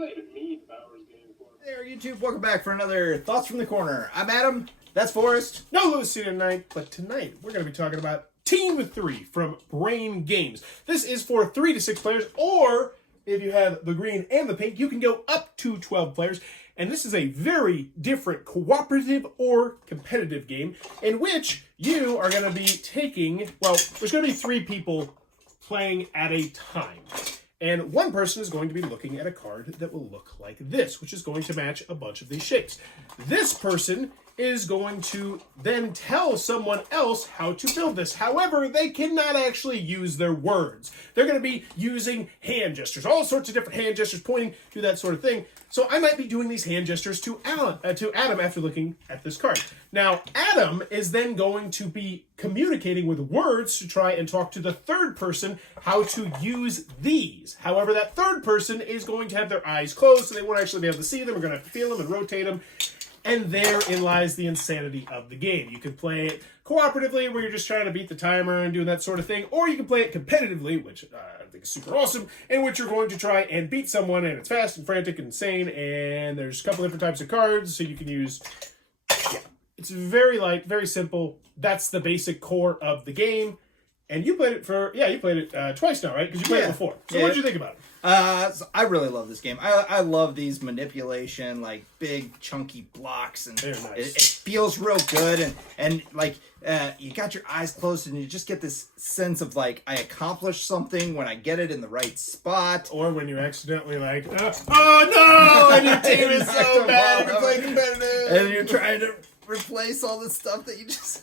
not even need Bowers game for. There, YouTube. Welcome back for another Thoughts from the Corner. I'm Adam. That's Forrest. No Lucy tonight, but tonight we're going to be talking about TEAM3 from Brain Games. This is for 3 to 6 players, or if you have the green and the pink, you can go up to 12 players. And this is a very different cooperative or competitive game in which you are going to be taking, well, there's going to be 3 people playing at a time. And one person is going to be looking at a card that will look like this, which is going to match a bunch of these shapes. This person is going to then tell someone else how to build this. However, they cannot actually use their words. They're going to be using hand gestures, all sorts of different hand gestures, pointing to that sort of thing. So I might be doing these hand gestures to Adam after looking at this card. Now, Adam is then going to be communicating with words to try and talk to the third person how to use these. However, that third person is going to have their eyes closed, so they won't actually be able to see them. We're going to have to feel them and rotate them. And therein lies the insanity of the game. You can play it cooperatively, where you're just trying to beat the timer and doing that sort of thing, or you can play it competitively, which I think is super awesome, in which you're going to try and beat someone, and it's fast and frantic and insane, and there's a couple different types of cards, so you can use... Yeah, it's very light, very simple. That's the basic core of the game. And you played it for... Yeah, you played it twice now, right? Because you played it before. So what did you think about it? So I really love this game. I love these manipulation, like big chunky blocks, and They're nice. it feels real good. And like you got your eyes closed, and you just get this sense of like I accomplished something when I get it in the right spot. Or when you accidentally like, oh no, and your team is so bad, and you play competitive, and you're trying to replace all the stuff that you just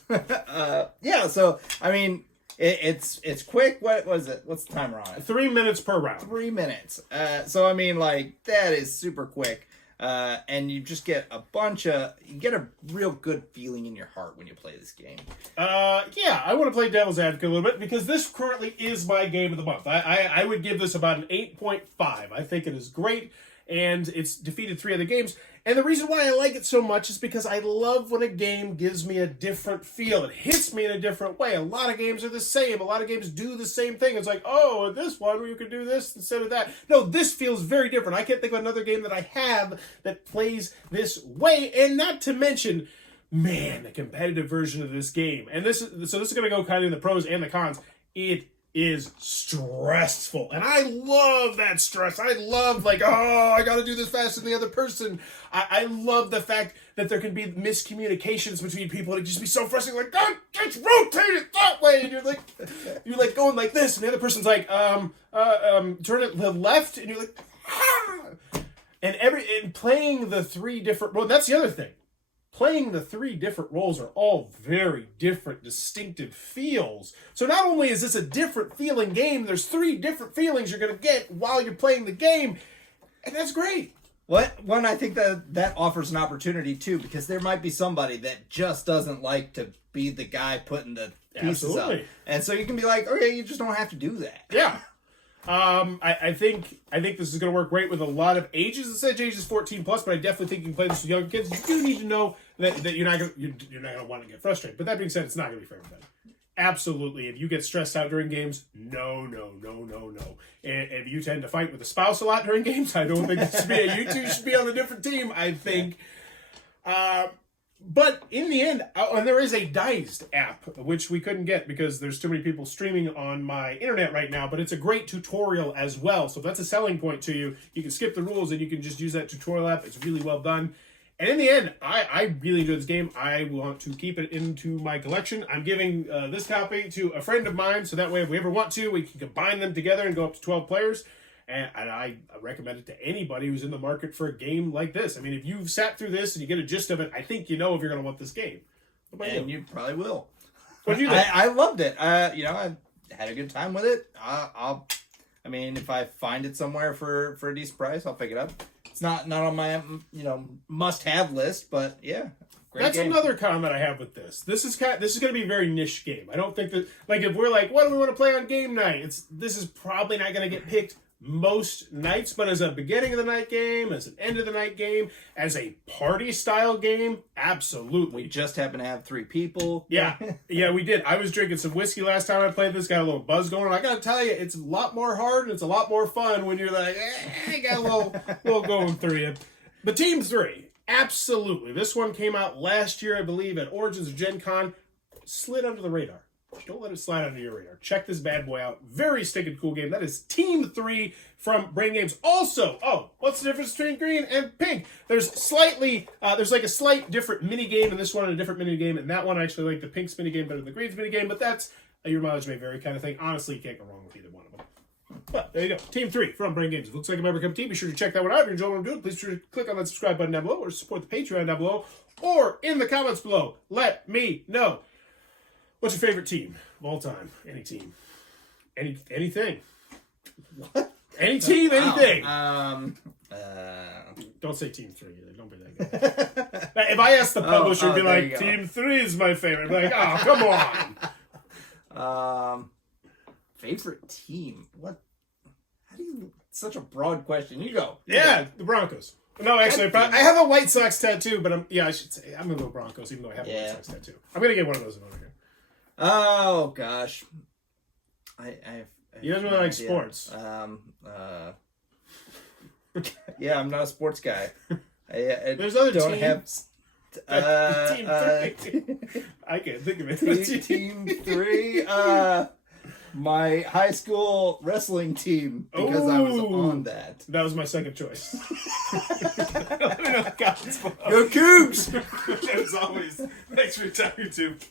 yeah. So I mean. It's quick. What was it? What's the timer on it? 3 minutes per round. 3 minutes. So I mean, like that is super quick. And you just get you get a real good feeling in your heart when you play this game. Yeah, I want to play devil's advocate a little bit because this currently is my game of the month. I would give this about an 8.5. I think it is great, and it's defeated 3 other games. And the reason why I like it so much is because I love when a game gives me a different feel. It hits me in a different way. A lot of games are the same. A lot of games do the same thing. It's like, oh, this one, you could do this instead of that. No, this feels very different. I can't think of another game that I have that plays this way. And not to mention, man, the competitive version of this game. And this is going to go kind of in the pros and the cons. It is stressful, and I love that stress. I love like, oh, I gotta do this faster than the other person. I love the fact that there can be miscommunications between people, and it just be so frustrating, like, God, just rotate it that way, and you're like going like this, and the other person's like, turn it to the left, and you're like, ah! And playing the 3 different, well, that's the other thing. Playing the 3 different roles are all very different, distinctive feels. So not only is this a different feeling game, there's 3 different feelings you're going to get while you're playing the game. And that's great. One, I think that offers an opportunity, too, because there might be somebody that just doesn't like to be the guy putting the pieces Absolutely. up. And so you can be like, okay, you just don't have to do that. Yeah. I think this is going to work great with a lot of ages. It says ages 14 plus, but I definitely think you can play this with younger kids. You do need to know that you're not going to want to get frustrated. But that being said, it's not going to be for everybody. Absolutely. If you get stressed out during games, no. And if you tend to fight with a spouse a lot during games, I don't think this should be you two should be on a different team, I think. But in the end, and there is a Diced app, which we couldn't get because there's too many people streaming on my internet right now, but it's a great tutorial as well. So if that's a selling point to you, you can skip the rules and you can just use that tutorial app. It's really well done. And in the end, I really enjoyed this game. I want to keep it into my collection. I'm giving this copy to a friend of mine, so that way if we ever want to, we can combine them together and go up to 12 players. And I recommend it to anybody who's in the market for a game like this. I mean, if you've sat through this and you get a gist of it, I think you know if you're going to want this game. And you probably will. What do you think? I loved it. I had a good time with it. I mean, if I find it somewhere for a decent price, I'll pick it up. It's not on my must-have list, but yeah. That's game. Another comment I have with this. This is going to be a very niche game. I don't think that, like, if we're like, what do we want to play on game night? This is probably not going to get picked most nights, but as a beginning of the night game, as an end of the night game, as a party style game, absolutely. We just happen to have 3 people. Yeah, yeah, we did. I was drinking some whiskey last time I played this, got a little buzz going on. I gotta tell you, it's a lot more hard and it's a lot more fun when you're like, I got a little going through you. But Team 3, absolutely. This one came out last year, I believe, at Origins of Gen Con. Slid under the radar. Don't let it slide under your radar. Check this bad boy out. Very stinking cool game. That is Team 3 from Brain Games. Also, what's the difference between green and pink? There's like a slight different mini game in this one and a different mini game in that one. I actually like the pink's mini game better than the green's mini game, but that's a your mileage may vary kind of thing. Honestly, you can't go wrong with either one of them. But there you go. Team 3 from Brain Games. If it looks like a member cup of tea, be sure to check that one out. If you're enjoying what I'm doing, please be sure to click on that subscribe button down below or support the Patreon down below or in the comments below. Let me know. What's your favorite team of all time? Any team. Anything. What? Any team, anything. Don't say Team 3 either. Don't be that guy. If I asked the publisher, it'd be like, Team 3 is my favorite. I'd be like, oh, come on. Favorite team? What? How do you... Such a broad question. You go. Yeah, the Broncos. No, actually, I have a White Sox tattoo, but I should say, I'm going to go Broncos, even though I have a White Sox tattoo. I'm going to get one of those in order here. Oh, gosh. He doesn't really like sports. Yeah, I'm not a sports guy. There's other don't teams. have Team 3. I can't think of it. Team 3. My high school wrestling team, because I was on that. That was my second choice. Go Cougs! As always, thanks for your time, YouTube.